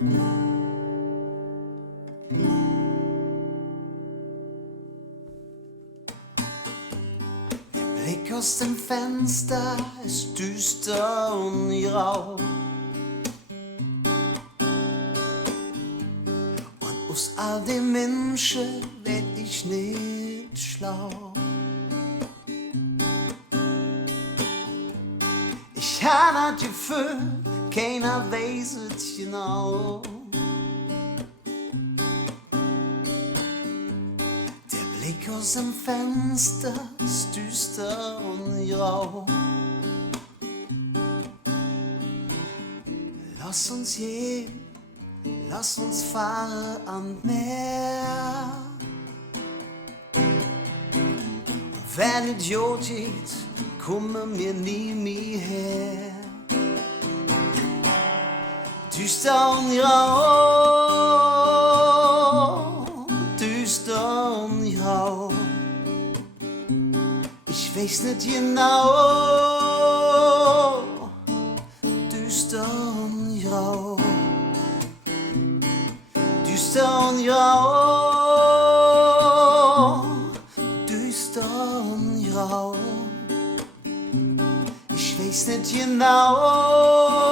Der Blick aus dem Fenster ist düster und grau. Und aus all dem Menschen werd ich nicht schlau. Ich habe das Gefühl, keiner weiß es genau. Der Blick aus dem Fenster ist düster und grau. Lass uns gehen, lass uns fahren am Meer. Und wenn es gut geht, kommen wir nie mehr her. Düster und grau, düster und grau. Ich weiß nicht genau. Düster und grau, düster und grau, düster und grau. Ich weiß nicht genau.